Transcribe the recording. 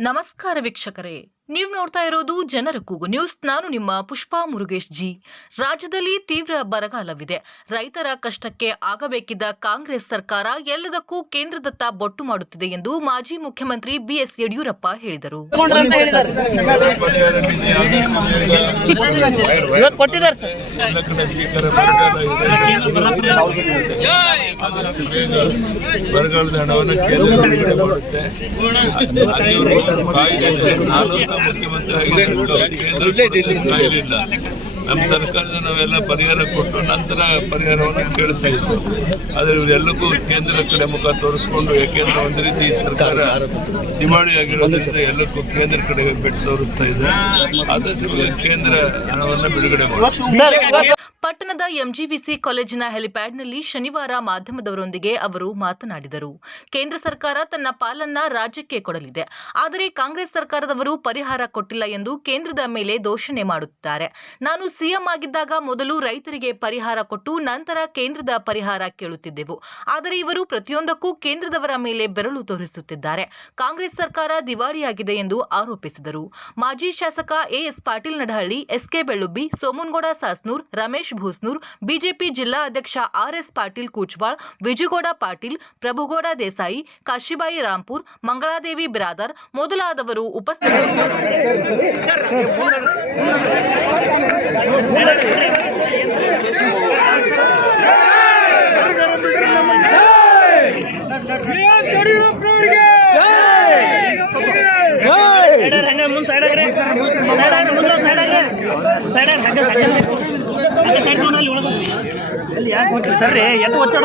ನಮಸ್ಕಾರ ವೀಕ್ಷಕರೇ. ನೀವು ನೋಡ್ತಾ ಇರೋದು ಜನರ ಕೂಗು. ನ್ಯೂಸ್ ನಾನು ನಿಮ್ಮ ಪುಷ್ಪಾ ಮುರುಗೇಶ್ ಜಿ. ರಾಜ್ಯದಲ್ಲಿ ತೀವ್ರ ಬರಗಾಲವಿದೆ. ರೈತರ ಕಷ್ಟಕ್ಕೆ ಆಗಬೇಕಿದ್ದ ಕಾಂಗ್ರೆಸ್ ಸರ್ಕಾರ ಎಲ್ಲದಕ್ಕೂ ಕೇಂದ್ರದತ್ತ ಬೊಟ್ಟು ಮಾಡುತ್ತಿದೆ ಎಂದು ಮಾಜಿ ಮುಖ್ಯಮಂತ್ರಿ ಬಿಎಸ್ ಯಡಿಯೂರಪ್ಪ ಹೇಳಿದರು. ಬರಗಾಲದ ಹಣವನ್ನು ಕೇಂದ್ರ ಬಿಡುಗಡೆ ಮಾಡುತ್ತೆ ಅಲ್ಲಿವರೆಗೂ ಕಾಯಿಲೆ ಇದೆ. ನಾನು ಮುಖ್ಯಮಂತ್ರಿ ಆಗಿದ್ದು ಕೇಂದ್ರ ಇಲ್ಲ ನಮ್ಮ ಸರ್ಕಾರದ ನಾವೆಲ್ಲ ಪರಿಹಾರ ಕೊಟ್ಟು ನಂತರ ಪರಿಹಾರವನ್ನು ಕೇಳ್ತಾ ಇದ್ವು. ಆದರೆ ಇವರೆಲ್ಲಕ್ಕೂ ಕೇಂದ್ರ ಕಡೆ ಮುಖ ತೋರಿಸ್ಕೊಂಡು ಯಾಕೆಂದ್ರೆ ಒಂದು ರೀತಿ ಸರ್ಕಾರ ದಿವಾಳಿ ಆಗಿರೋದ್ರಿಂದ ಎಲ್ಲಕ್ಕೂ ಕೇಂದ್ರ ಕಡೆಗೆ ಬಿಟ್ಟು ತೋರಿಸ್ತಾ ಇದೆ. ಆದಷ್ಟು ಕೇಂದ್ರ ಹಣವನ್ನು ಬಿಡುಗಡೆ ಮಾಡಿ. ಪಟ್ಟಣದ ಎಂಜಿವಿಸಿ ಕಾಲೇಜಿನ ಹೆಲಿಪ್ಯಾಡ್ನಲ್ಲಿ ಶನಿವಾರ ಮಾಧ್ಯಮದವರೊಂದಿಗೆ ಅವರು ಮಾತನಾಡಿದರು. ಕೇಂದ್ರ ಸರ್ಕಾರ ತನ್ನ ಪಾಲನ್ನ ರಾಜ್ಯಕ್ಕೆ ಕೊಡಲಿದೆ. ಆದರೆ ಕಾಂಗ್ರೆಸ್ ಸರ್ಕಾರದವರು ಪರಿಹಾರ ಕೊಟ್ಟಿಲ್ಲ ಎಂದು ಕೇಂದ್ರದ ಮೇಲೆ ದೋಷಣೆ ಮಾಡುತ್ತಿದ್ದಾರೆ ನಾನು ಸಿಎಂ ಆಗಿದ್ದಾಗ ಮೊದಲು ರೈತರಿಗೆ ಪರಿಹಾರ ಕೊಟ್ಟು ನಂತರ ಕೇಂದ್ರದ ಪರಿಹಾರ ಕೇಳುತ್ತಿದ್ದೆವು. ಆದರೆ ಇವರು ಪ್ರತಿಯೊಂದಕ್ಕೂ ಕೇಂದ್ರದವರ ಮೇಲೆ ಬೆರಳು ತೋರಿಸುತ್ತಿದ್ದಾರೆ. ಕಾಂಗ್ರೆಸ್ ಸರ್ಕಾರ ದಿವಾಳಿಯಾಗಿದೆ ಎಂದು ಆರೋಪಿಸಿದರು. ಮಾಜಿ ಶಾಸಕ A S Patil Nadahalli S K Bellubbi, Somangouda, Sasnur, Ramesh Bhusnur BJP ಜಿಲ್ಲಾ ಅಧ್ಯಕ್ಷ ಆರ್ಎಸ್ ಪಾಟೀಲ್ ಕೂಚ್ಬಾಳ್ ವಿಜುಗೌಡ ಪಾಟೀಲ್ ಪ್ರಭುಗೌಡ ದೇಸಾಯಿ ಕಾಶಿಬಾಯಿ ರಾಂಪುರ್ ಮಂಗಳಾದೇವಿ ಬಿರಾದರ್ ಮೊದಲಾದವರು ಉಪಸ್ಥಿತರಿದ್ದರು ಮುಂದೆ ಸೈಡ್ ಮುಂದೆ ಸೈಡ್ ಸೈಡ್ ಹಂಗ ಅಲ್ಲಿ ಯಾಕೆ ಹೋಗ್ತೀರಿ? ಸರ್ ರೀ ಎದ್ದು ಒತ್ತಡ